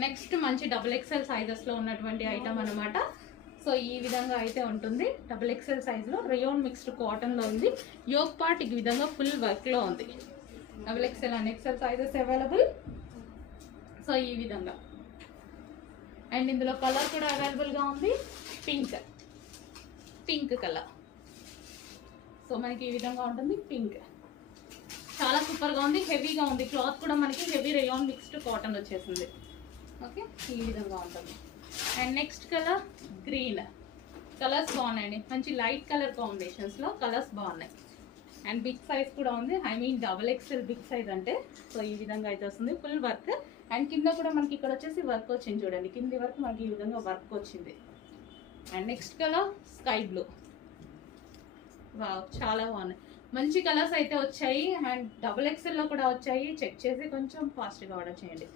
Next మంచి double XL సైజెస్లో ఉన్నటువంటి item అనమాట. సో ఈ విధంగా అయితే ఉంటుంది. డబుల్ ఎక్సెల్ సైజ్లో రేయాన్ మిక్స్డ్ కాటన్లో ఉంది. యోక్ పార్ట్ ఈ విధంగా ఫుల్ వర్క్లో ఉంది. Double XL and XL sizes available. So ఈ విధంగా అండ్ ఇందులో కలర్ కూడా అవైలబుల్గా ఉంది. Pink colour. సో మనకి ఈ విధంగా ఉంటుంది. పింక్ చాలా సూపర్గా ఉంది. హెవీగా ఉంది. క్లాత్ కూడా మనకి హెవీ రేయాన్ మిక్స్డ్ కాటన్ వచ్చేసింది. ఓకే, ఈ విధంగా ఉంటుంది. And next colour green. Colours బాగున్నాయండి. మంచి లైట్ కలర్ కాంబినేషన్స్లో కలర్స్ బాగున్నాయి. అండ్ బిగ్ సైజ్ కూడా ఉంది. I mean double XL big size అంటే. సో ఈ విధంగా అయితే వస్తుంది. Full work. అండ్ కింద కూడా మనకి ఇక్కడ వచ్చేసి వర్క్ వచ్చింది చూడండి. కింది వరకు మనకి ఈ విధంగా వర్క్ వచ్చింది. And next colour sky blue. Wow, చాలా బాగున్నాయి. మంచి కలర్స్ అయితే వచ్చాయి. అండ్ డబుల్ ఎక్స్ఎల్లో కూడా వచ్చాయి. చెక్ చేసి కొంచెం ఫాస్ట్గా ఆర్డర్ చేయండి.